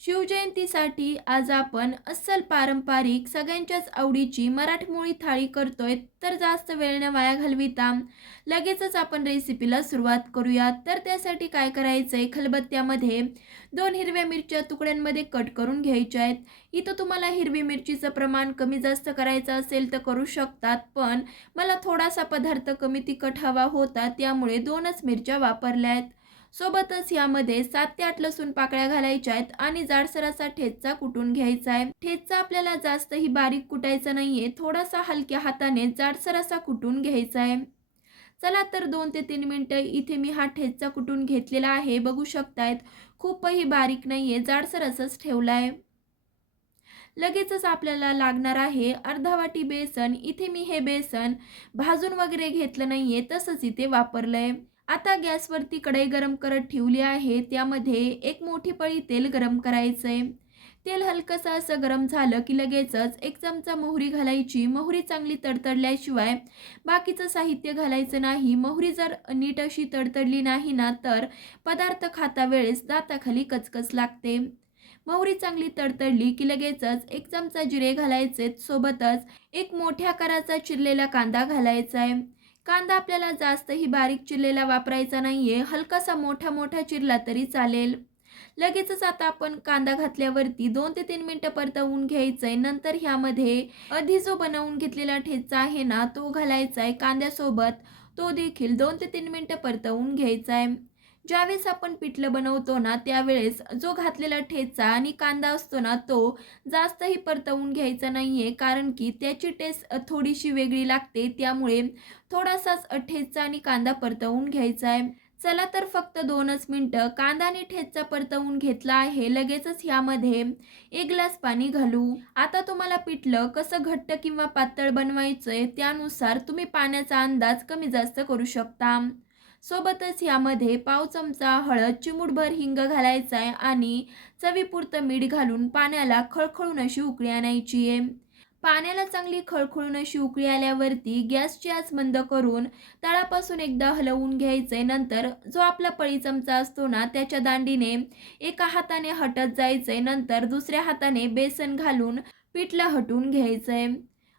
शिवजयंतीसाठी आज आपण अस्सल पारंपरिक सगळ्यांच्याच आवडीची मराठमोळी थाळी करतोय. तर जास्त वेळ न वाया घालविता लगेचच आपण रेसिपीला सुरुवात करूया. तर त्यासाठी काय करायचंय, खलबत्त्यामध्ये 2 हिरव्या मिरच्या तुकड्यांमध्ये कट करून घ्यायच्या आहेत. इथं तुम्हाला हिरवी मिरचीचं प्रमाण कमी जास्त करायचं असेल तर करू शकतात, पण मला थोडासा पदार्थ कमी तिखट हवा होता त्यामुळे 2च मिरच्या वापरल्या आहेत. सोबतच यामध्ये 7 ते 8 लसूण पाकळ्या घालायच्या आहेत आणि जाडसर असा ठेचा कुटून घ्यायचा आहे. ठेचा आपल्याला जास्तही बारीक कुटायचा नाहीये, थोडासा हलक्या हाताने जाडसर असा कुटून घ्यायचा आहे. चला तर 2 ते 3 मिनिटं इथे मी हा ठेचा कुटून घेतलेला आहे. बघू शकतायत, खूपही बारीक नाहीये, जाडसर असंच ठेवला आहे. लगेचच आपल्याला लागणार आहे अर्धा वाटी बेसन. इथे मी हे बेसन भाजून वगैरे घेतलं नाहीये, तसंच इथे वापरलंय. आता गॅसवरती कढई गरम करत ठेवली आहे. त्यामध्ये एक मोठी पळी तेल गरम करायचंय. तेल हलकंसं असं गरम झालं की लगेचच 1 चमचा मोहरी घालायची. मोहरी चांगली तडतडल्याशिवाय बाकीचं साहित्य घालायचं नाही. मोहरी जर नीट अशी तडतडली नाही ना, तर पदार्थ खाता वेळेस दाताखाली कचकच लागते. मोहरी चांगली तडतडली की लगेचच 1 चमचा जिरे घालायचे. सोबतच एक मोठ्या आकाराचा चिरलेला कांदा घालायचा आहे. कांदा आपल्याला जास्तही बारीक चिरलेला वापरायचा नाहीये, हलकासा मोठा मोठा चिरला तरी चालेल. लगेचच आता आपण कांदा घातल्यावरती 2 ते 3 मिनिटं परतवून घ्यायचंय. नंतर ह्यामध्ये आधी जो बनवून घेतलेला ठेचा आहे ना, तो घालायचा आहे कांद्यासोबत. तो देखील 2 ते 3 मिनिटं परतवून घ्यायचा आहे. ज्यावेळेस आपण पिठलं बनवतो ना, त्यावेळेस जो घातलेला ठेचा आणि कांदा असतो ना, तो जास्तही परतवून घ्यायचा नाहीये, कारण की त्याची टेस्ट थोडीशी वेगळी लागते. त्यामुळे थोडासाच ठेचा आणि कांदा परतवून घ्यायचा आहे. चला तर फक्त 2च मिनिटं कांदा आणि ठेचा परतवून घेतला आहे. लगेचच ह्यामध्ये 1 ग्लास पाणी घालू. आता तुम्हाला पिठलं कसं घट्ट किंवा पातळ बनवायचंय त्यानुसार तुम्ही पाण्याचा अंदाज कमी जास्त करू शकता. सोबतच यामध्ये पाव चमचा हळद, चिमूटभर हिंग घालायचा आहे आणि चवीपुरतं मीठ घालून पाण्याला खळखळून अशी उकळी आणायची आहे. पाण्याला चांगली खळखळून अशी उकळी आल्यावरती गॅसची आच मंद करून तळापासून एकदा हलवून घ्यायचंय. नंतर जो आपला पळी चमचा असतो ना, त्याच्या दांडीने एका हाताने हटत जायचंय. नंतर दुसऱ्या हाताने बेसन घालून पिठलं हटवून घ्यायचंय.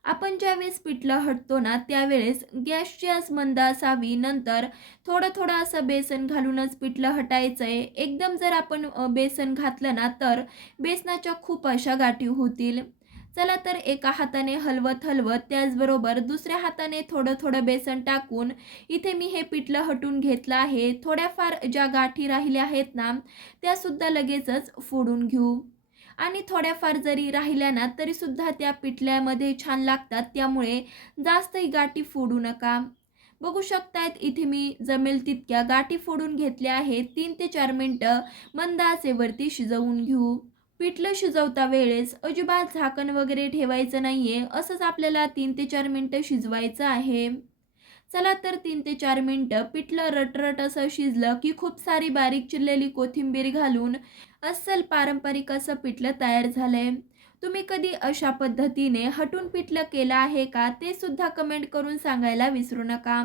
आपण ज्यावेळेस पिठलं हटतो ना, त्यावेळेस गॅसची आच मंद असावी. नंतर थोडं थोडं असं बेसन घालूनच पिठलं हटायचंय. एकदम जर आपण बेसन घातलं ना, तर बेसनाच्या खूप अशा गाठी होतील. चला तर एका हाताने हलवत हलवत त्याचबरोबर दुसऱ्या हाताने थोडं थोडं बेसन टाकून इथे मी हे पिठलं हटून घेतलं आहे. थोड्याफार ज्या गाठी राहिल्या आहेत ना, त्यासुद्धा लगेचच फोडून घेऊ. आणि थोड्याफार जरी राहिल्या ना, तरीसुद्धा त्या पिठल्यामध्ये छान लागतात. त्यामुळे जास्तही गाठी फोडू नका. बघू शकतायत इथे मी जमेल तितक्या गाठी फोडून घेतल्या आहेत. 3 ते 4 मिनिटं मंद आचेवरती शिजवून घेऊ. पिठलं शिजवता वेळेस अजिबात झाकण वगैरे ठेवायचं नाहीये. असंच आपल्याला 3 ते 4 मिनिटं शिजवायचं आहे. चला तर 3 ते 4 मिनिटं पिठलं रटरट असं शिजलं की खूप सारी बारीक चिरलेली कोथिंबीर घालून अस्सल पारंपरिक असं पिठलं तयार झालंय. तुम्ही कधी अशा पद्धतीने हटून पिठलं केलं आहे का? ते सुद्धा कमेंट करून सांगायला विसरू नका.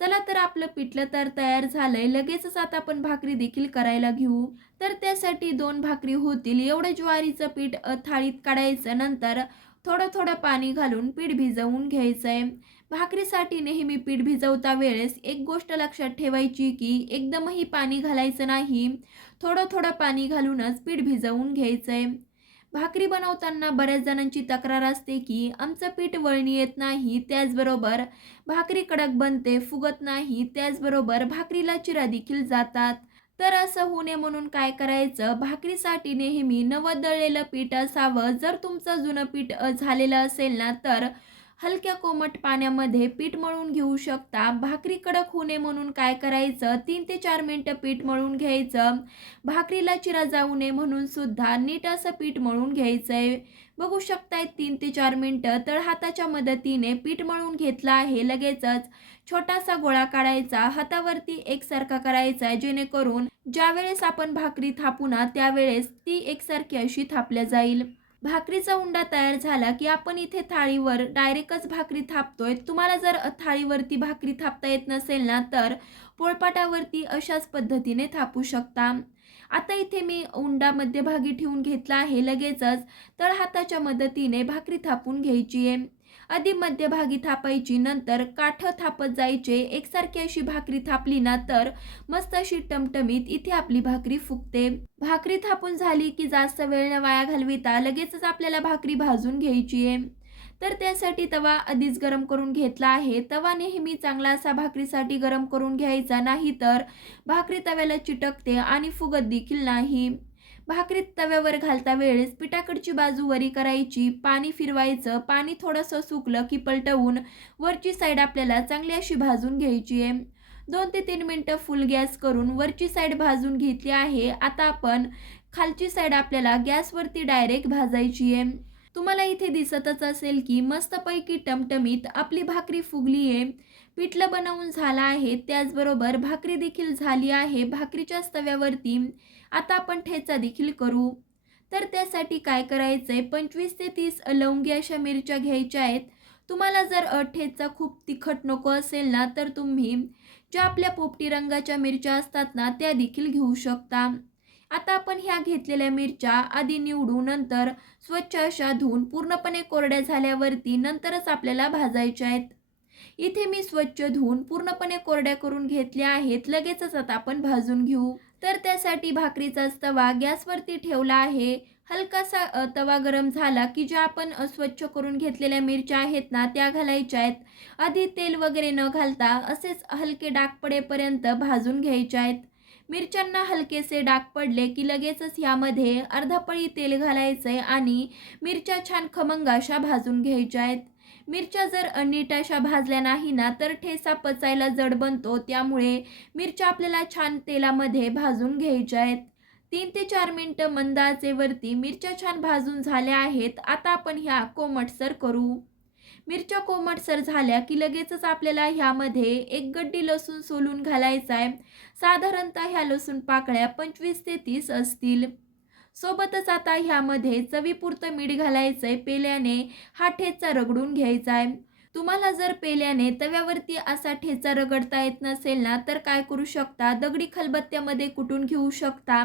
चला तर आपलं पिठलं तर तयार झालंय. लगेचच आता आपण भाकरी देखील करायला घेऊ. तर त्यासाठी 2 भाकरी होतील एवढं ज्वारीचं पीठ थाळीत काढायचं. नंतर थोडं थोडं पाणी घालून पीठ भिजवून घ्यायचंय. भाकरीसाठी नेहमी पीठ भिजवता वेळेस एक गोष्ट लक्षात ठेवायची की एकदमही पाणी घालायचं नाही. थोडं थोडं पाणी घालूनच पीठ भिजवून घ्यायचंय. भाकरी बनवताना बऱ्याच जणांची तक्रार असते की आमचं पीठ वळणी येत नाही, त्याचबरोबर भाकरी कडक बनते, फुगत नाही, त्याचबरोबर भाकरीला चिरा देखील जातात. तर असं होऊ नये म्हणून काय करायचं, भाकरीसाठी नेहमी नवं दळलेलं पीठ असावं. जर तुमचं जुनं पीठ झालेलं असेल ना, तर हलक्या कोमट पाण्यामध्ये पीठ मळून घेऊ शकता. भाकरी कडक होऊ नये म्हणून काय करायचं, 3 ते 4 मिनिटं पीठ मळून घ्यायचं. भाकरीला चिरा जाऊ नये म्हणून सुद्धा नीट असं पीठ मळून घ्यायचंय. बघू शकताय 3 ते 4 मिनिटं तळहाताच्या मदतीने पीठ मळून घेतलं आहे. लगेचच छोटासा गोळा काढायचा, हातावरती एकसारखा करायचा, जेणेकरून ज्यावेळेस आपण भाकरी थापू ना, त्यावेळेस ती एकसारखी अशी थापल्या जाईल. भाकरीचा उंडा तयार झाला की आपण इथे थाळीवर डायरेक्टच भाकरी थापतोय. तुम्हाला जर थाळीवरती भाकरी थापता येत नसेल ना, तर पोळपाटावरती अशाच पद्धतीने थापू शकता. आता इथे मी उंडा मध्यभागी ठेवून घेतला आहे. लगेचच तळहाताच्या मदतीने भाकरी थापून घ्यायची आहे. आधी मध्यभागी थापायची, नंतर काठ थापत जायचे. एकसारखी अशी भाकरी थापली ना तर मस्त अशी टमटमीत इथे आपली भाकरी फुगते. भाकरी थापून झाली की जास्त वेळ न वाया घालविता लगेचच आपल्याला भाकरी भाजून घ्यायची आहे. तर त्यासाठी तवा आधीच गरम करून घेतला आहे. तवा नेहमी चांगला असा भाकरीसाठी गरम करून घ्यायचा, नाही तर भाकरी तव्याला चिटकते आणि फुगत देखील नाही. भाकरीत तव्यावर घालता वेळेस पिठाकडची बाजू वरी करायची, पाणी फिरवायचं. पाणी थोडंसं सुकलं की पलटवून वरची साईड आपल्याला चांगली अशी भाजून घ्यायची आहे. 2 ते 3 मिनटं फुल गॅस करून वरची साईड भाजून घेतली आहे. आता आपण खालची साईड आपल्याला गॅसवरती डायरेक्ट भाजायची आहे. तुम्हाला इथे दिसतच असेल की मस्तपैकी टमटमीत आपली भाकरी फुगली आहे. पिठलं बनवून झालं आहे, त्याचबरोबर भाकरी देखील झाली आहे. भाकरीच्याच तव्यावरती आता आपण ठेचा देखील करू. तर त्यासाठी काय करायचं आहे, 25 ते 30 लवंगी अशा मिरच्या घ्यायच्या आहेत. तुम्हाला जर ठेचा खूप तिखट नको असेल ना, तर तुम्ही ज्या आपल्या पोपटी रंगाच्या मिरच्या असतात ना, त्या देखील घेऊ शकता. आता आपण ह्या घेतलेल्या मिरच्या आधी निवडू, नंतर स्वच्छ अशा धुवून पूर्णपणे कोरड्या झाल्यावरती नंतरच आपल्याला भाजायच्या आहेत. इथे मी स्वच्छ धुवून पूर्णपणे कोरड्या करून घेतल्या आहेत. लगेचच आता आपण भाजून घेऊ. तर त्यासाठी भाकरीचा तवा गॅसवरती ठेवला आहे. हलकासा तवा गरम झाला की ज्या आपण स्वच्छ करून घेतलेल्या मिरच्या आहेत ना, त्या घालायच्या आहेत. आधी तेल वगैरे न घालता असेच हलके डाग पडेपर्यंत भाजून घ्यायच्या आहेत. मिरच्यांना हलकेसे डाग पडले की लगेचच ह्यामध्ये अर्धा पळी तेल घालायचं आहे आणि मिरच्या छान खमंग अशा भाजून घ्यायच्या आहेत. मिरच्या जर नीट अशा भाजल्या नाही ना, तर ठेचा पचायला जड बनतो. त्यामुळे मिरच्या आपल्याला छान तेलामध्ये भाजून घ्यायच्या आहेत. 3 ते 4 मिनटं मंद आचेवरती मिरच्या छान भाजून झाल्या आहेत. आता आपण ह्या कोमटसर करू. मिरच्या कोमटसर झाल्या की लगेचच आपल्याला ह्यामध्ये एक गड्डी लसूण सोलून घालायचा आहे. साधारणतः ह्या लसूण पाकळ्या 25 ते 30 असतील. सोबतच आता ह्यामध्ये चवीपुरतं मीठ घालायचं आहे. पेल्याने हा ठेचा रगडून घ्यायचा आहे. तुम्हाला जर पेल्याने तव्यावरती असा ठेचा रगडता येत नसेल ना, तर काय करू शकता, दगडी खलबत्त्यामध्ये कुटून घेऊ शकता.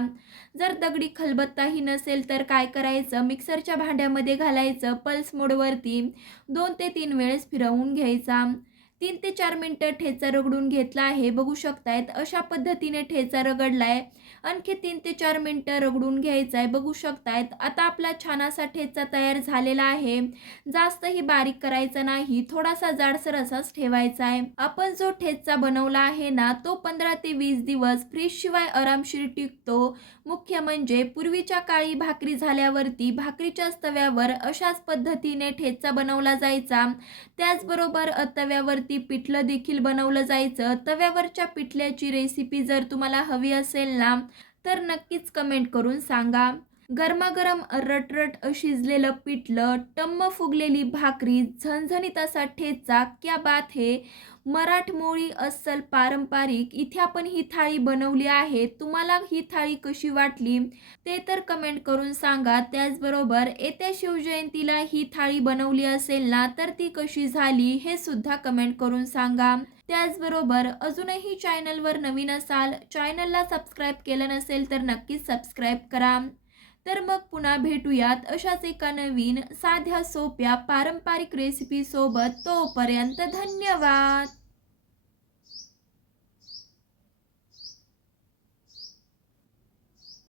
जर दगडी खलबत्ताही नसेल तर काय करायचं, मिक्सरच्या भांड्यामध्ये घालायचं. पल्स मोडवरती 2 ते 3 वेळेस फिरवून घ्यायचा. 3 ते 4 मिनटं ठेचा रगडून घेतला आहे. बघू शकतायत अशा पद्धतीने ठेचा रगडलाय. आणखी 3 ते 4 मिनटं रगडून घ्यायचा आहे. बघू शकतायत आता आपला छान असा ठेचा तयार झालेला आहे. जास्तही बारीक करायचा नाही, थोडासा जाडसर असाच ठेवायचा आहे. आपण जो ठेचा बनवला आहे ना, तो 15 ते 20 दिवस फ्रीजशिवाय आरामशीर टिकतो. मुख्य म्हणजे पूर्वीच्या काळी भाकरी झाल्यावरती भाकरीच्याच तव्यावर अशाच पद्धतीने ठेचा बनवला जायचा. त्याचबरोबर तव्यावरती पिठलं देखील बनवलं जायचं. तव्यावरच्या पिठल्याची रेसिपी जर तुम्हाला हवी असेल ना, तर नक्कीच कमेंट करून सांगा. गरमागरम रटरट शिजलेलं पिठलं, टम्म फुगलेली भाकरी, झणझणीत असा ठेचा, क्या बात है. मराठमोळी अस्सल पारंपरिक इथे आपण ही थाळी बनवली आहे. तुम्हाला ही थाळी कशी वाटली ते तर कमेंट करून सांगा. त्याचबरोबर येत्या शिवजयंतीला ही थाळी बनवली असेल ना, तर ती कशी झाली हे सुद्धा कमेंट करून सांगा. त्याचबरोबर अजूनही चॅनलवर नवीन असाल, चॅनलला सबस्क्राईब केलं नसेल तर नक्कीच सबस्क्राईब करा. तर मग पुन्हा भेटूयात अशाच एका नवीन साध्या सोप्या पारंपरिक रेसिपी सोबत. तोपर्यंत धन्यवाद.